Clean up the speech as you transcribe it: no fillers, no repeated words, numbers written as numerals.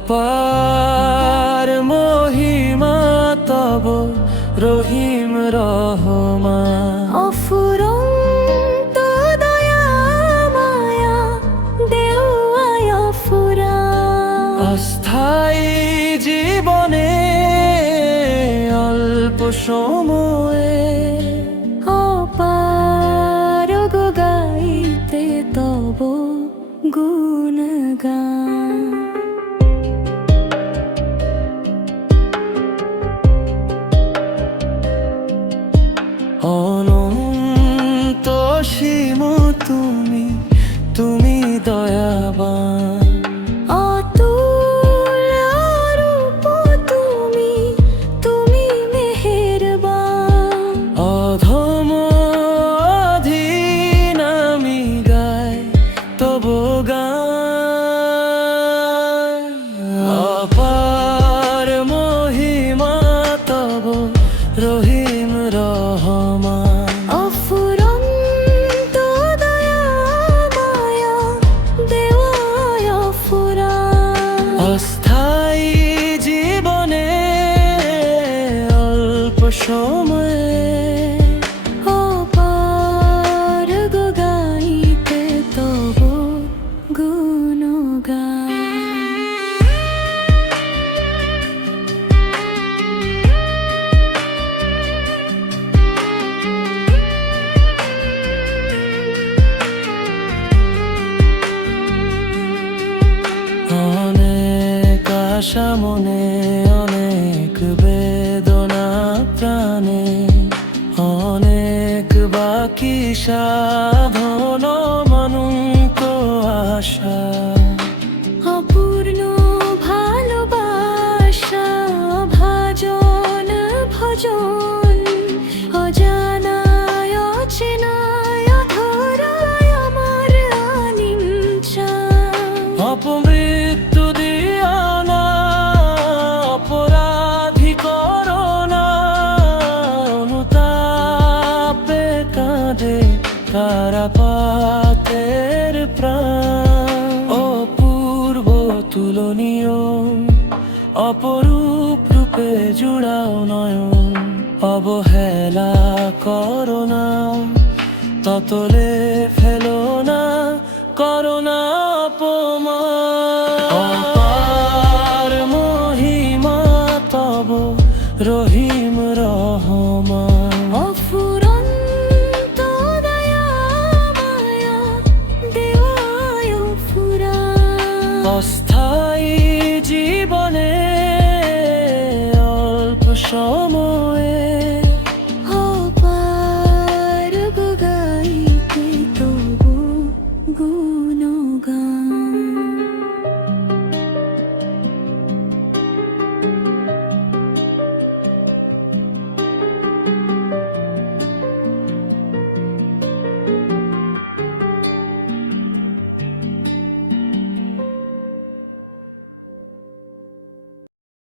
অপার মহিমা তব রহিম রহমান, অফুরন্ত দয়া মায়া দেওয়ায় অফুরান। অস্থায়ী জীবনে অল্প সময়ে অপারগ গাইতে তব গুণগান। অনন্ত সীম তুমি, তুমি দয়াবান। অতুল রূপ তুমি, তুমি মেহেরবান। অধম অধীন আমি গাই তব গান। অপার মহিমা তব রহিম রহমান, অফুরন্ত দয়া মায়া দেওয়ায় অফুরান। অস্থায়ী জীবনে অল্প সময়ে অপারগ গাইতে তব গুণগান। অনেক আশা মনে, অনেক বেদনা প্রাণে, অনেক বাকি সাধন অনন্ত আশা। অপূর্ণ ভালোবাসা ভাজন ভজন, অজানায় অচেনায় অধরায় আমার অনিঞ্চা। অপমৃত্যু দিও না, অপরাধী করো না, অনুতাপে কাঁদে কারাপাতের প্রাণ। অপূর্ব তুলনীয় অপরূপ রূপে জুড়াও নয়ন, অবহেলা করো না, ততলে ফেলো না, করো